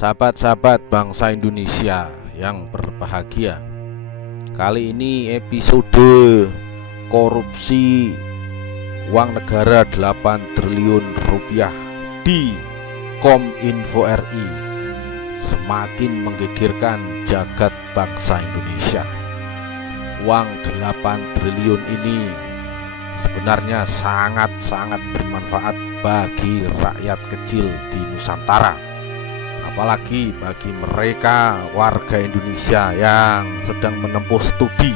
Sahabat-sahabat bangsa Indonesia yang berbahagia, kali ini episode korupsi uang negara 8 triliun rupiah di Kominfo RI semakin menggegerkan jagat bangsa Indonesia. Uang 8 triliun ini sebenarnya sangat-sangat bermanfaat bagi rakyat kecil di Nusantara, apalagi bagi mereka warga Indonesia yang sedang menempuh studi,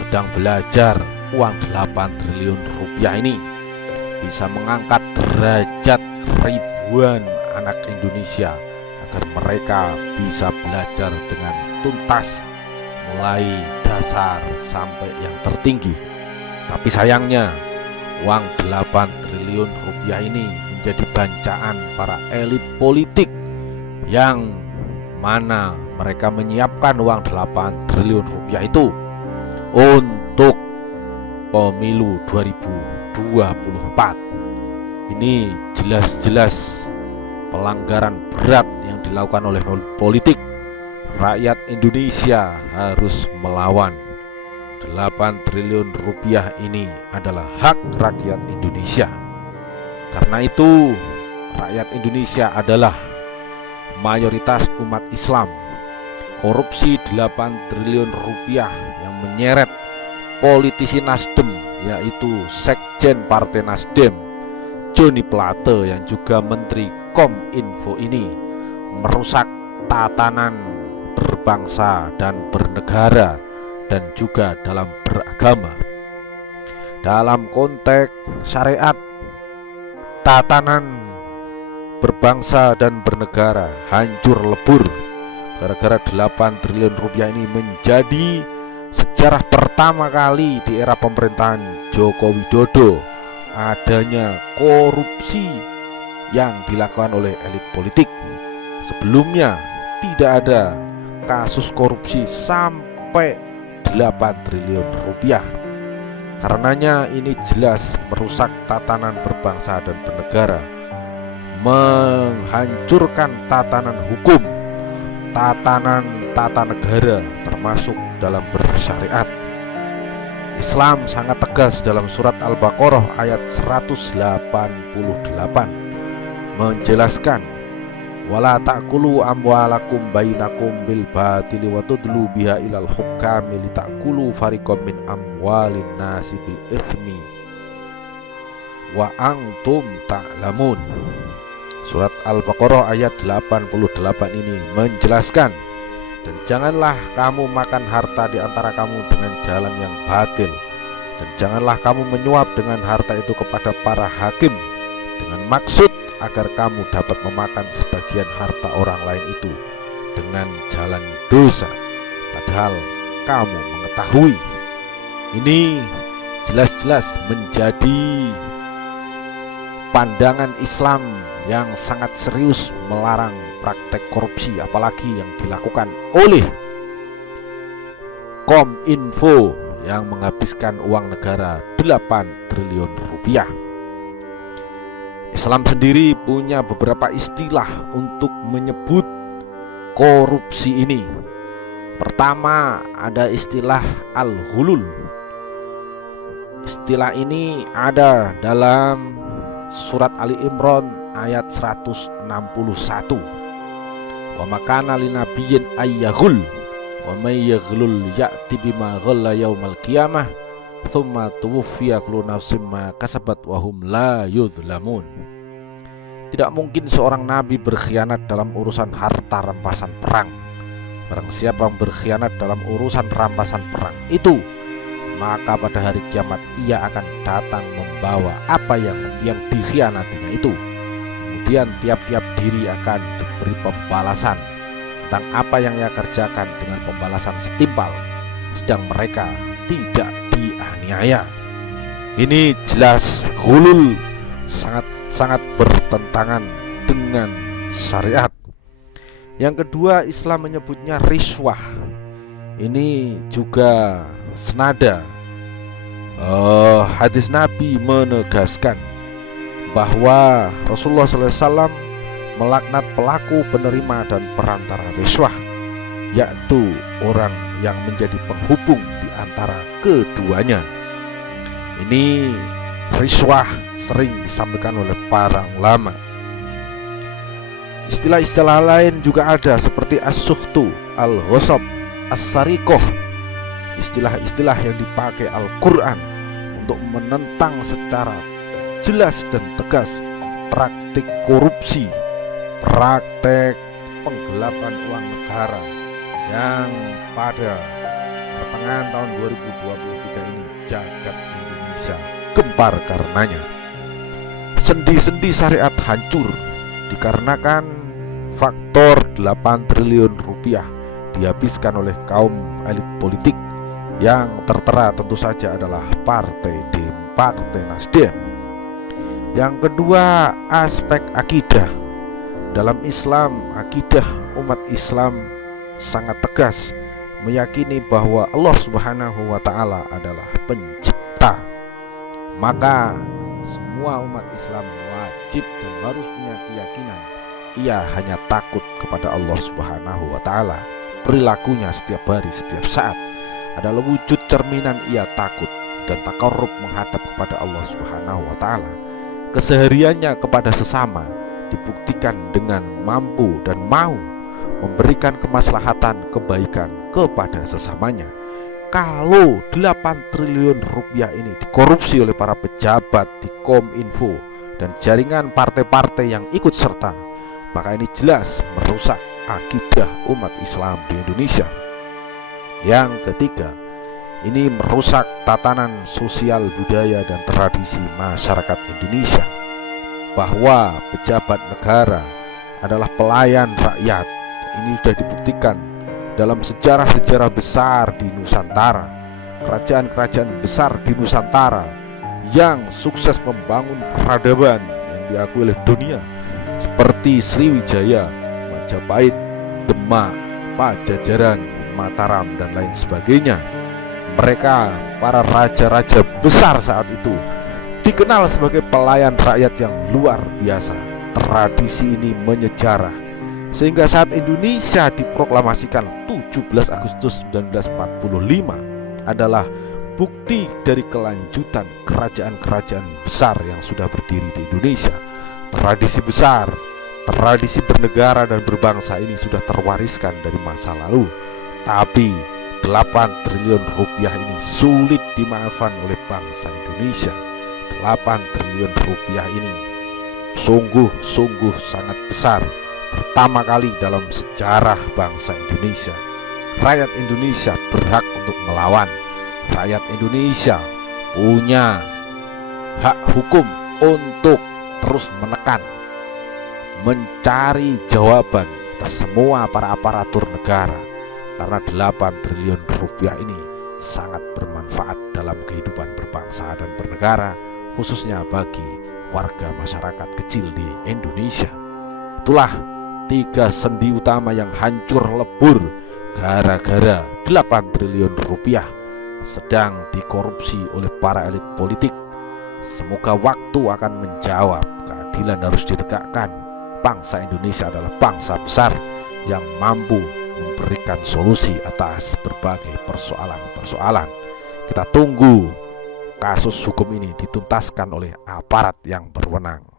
sedang belajar. Uang 8 triliun rupiah ini bisa mengangkat derajat ribuan anak Indonesia agar mereka bisa belajar dengan tuntas mulai dasar sampai yang tertinggi. Tapi sayangnya uang 8 triliun rupiah ini menjadi bancaan para elit politik yang mana mereka menyiapkan uang 8 triliun rupiah itu untuk pemilu 2024. Ini jelas-jelas pelanggaran berat yang dilakukan oleh politik. Rakyat Indonesia harus melawan. 8 triliun rupiah ini adalah hak rakyat Indonesia. Karena itu rakyat Indonesia adalah mayoritas umat Islam. Korupsi 8 triliun rupiah yang menyeret politisi Nasdem, yaitu Sekjen Partai Nasdem Joni Plate yang juga Menteri Kominfo ini merusak tatanan berbangsa dan bernegara dan juga dalam beragama. Dalam konteks syariat, tatanan berbangsa dan bernegara hancur lebur gara-gara 8 triliun rupiah ini menjadi sejarah pertama kali di era pemerintahan Joko Widodo adanya korupsi yang dilakukan oleh elit politik. Sebelumnya tidak ada kasus korupsi sampai 8 triliun rupiah. Karenanya ini jelas merusak tatanan berbangsa dan bernegara, menghancurkan tatanan hukum, tatanan tata negara termasuk dalam bersyariat. Islam sangat tegas dalam surat Al-Baqarah ayat 188 menjelaskan, wala ta'kulu amwalakum bainakum bil batili wa tudlu biha ilal hukami litakulu fariqam min amwalin nasi bil ithmi wa antum ta'lamun. Surat Al-Baqarah ayat 88 ini menjelaskan, dan janganlah kamu makan harta di antara kamu dengan jalan yang batil, dan janganlah kamu menyuap dengan harta itu kepada para hakim dengan maksud agar kamu dapat memakan sebagian harta orang lain itu dengan jalan dosa, padahal kamu mengetahui. Ini jelas-jelas menjadi pandangan Islam yang sangat serius melarang praktek korupsi, apalagi yang dilakukan oleh Kominfo yang menghabiskan uang negara 8 triliun rupiah. Islam sendiri punya beberapa istilah untuk menyebut korupsi ini. Pertama, ada istilah al-ghulul. Istilah ini ada dalam surat Ali Imran ayat 161. Wa makana linabiyyin ayyaghul wa may yaghlul ya'ti bima ghalla yaumal qiyamah thumma tuwaffiya kullu nafsin ma kasabat wa hum la yudhlamun. Tidak mungkin seorang nabi berkhianat dalam urusan harta rampasan perang. Barang siapa yang berkhianat dalam urusan rampasan perang itu, maka pada hari kiamat ia akan datang membawa apa yang dikhianatinya itu. Kemudian tiap-tiap diri akan diberi pembalasan tentang apa yang ia kerjakan dengan pembalasan setimpal, sedang mereka tidak dianiaya. Ini jelas ghulul, sangat bertentangan dengan syariat. Yang kedua, Islam menyebutnya riswah. Ini juga senada. Hadis Nabi menegaskan bahwa Rasulullah SAW melaknat pelaku, penerima, dan perantara riswah, yaitu orang yang menjadi penghubung di antara keduanya. Ini riswah sering disampaikan oleh para ulama. Istilah-istilah lain juga ada seperti as-sukhtu, al-ghasab, as-sariqah. Istilah-istilah yang dipakai Al-Quran untuk menentang secara jelas dan tegas praktik korupsi, praktek penggelapan uang negara yang pada pertengahan tahun 2023 ini jagat Indonesia gempar karenanya. Sendi-sendi syariat hancur dikarenakan faktor 8 triliun rupiah dihabiskan oleh kaum elit politik yang tertera tentu saja adalah Partai Nasdem. Yang kedua, aspek akidah. Dalam Islam, akidah umat Islam sangat tegas meyakini bahwa Allah Subhanahu wa Ta'ala adalah pencipta. Maka semua umat Islam wajib dan harus punya keyakinan ia hanya takut kepada Allah Subhanahu wa Ta'ala. Perilakunya setiap hari, setiap saat adalah wujud cerminan ia takut dan takarrub menghadap kepada Allah Subhanahu wa Ta'ala. Kesehariannya kepada sesama dibuktikan dengan mampu dan mau memberikan kemaslahatan, kebaikan kepada sesamanya. Kalau 8 triliun rupiah ini dikorupsi oleh para pejabat di Kominfo dan jaringan partai-partai yang ikut serta, maka ini jelas merusak akidah umat Islam di Indonesia. Yang ketiga, ini merusak tatanan sosial, budaya, dan tradisi masyarakat Indonesia, bahwa pejabat negara adalah pelayan rakyat. Ini sudah dibuktikan dalam sejarah-sejarah besar di Nusantara, kerajaan-kerajaan besar di Nusantara yang sukses membangun peradaban yang diakui oleh dunia, seperti Sriwijaya, Majapahit, Demak, Pajajaran, Mataram, dan lain sebagainya. Mereka, para raja-raja besar saat itu, dikenal sebagai pelayan rakyat yang luar biasa. Tradisi ini menyejarah, sehingga saat Indonesia diproklamasikan 17 Agustus 1945 adalah bukti dari kelanjutan kerajaan-kerajaan besar yang sudah berdiri di Indonesia. Tradisi besar, tradisi bernegara dan berbangsa ini sudah terwariskan dari masa lalu. Tapi 8 triliun rupiah ini sulit dimaafkan oleh bangsa Indonesia. 8 triliun rupiah ini sungguh-sungguh sangat besar. Pertama kali dalam sejarah bangsa Indonesia, rakyat Indonesia berhak untuk melawan. Rakyat Indonesia punya hak hukum untuk terus menekan, mencari jawaban atas semua para aparatur negara, karena 8 triliun rupiah ini sangat bermanfaat dalam kehidupan berbangsa dan bernegara, khususnya bagi warga masyarakat kecil di Indonesia. Itulah 3 sendi utama yang hancur lebur gara-gara 8 triliun rupiah sedang dikorupsi oleh para elit politik. Semoga waktu akan menjawab. Keadilan harus ditegakkan. Bangsa Indonesia adalah bangsa besar yang mampu memberikan solusi atas berbagai persoalan-persoalan. Kita tunggu kasus hukum ini dituntaskan oleh aparat yang berwenang.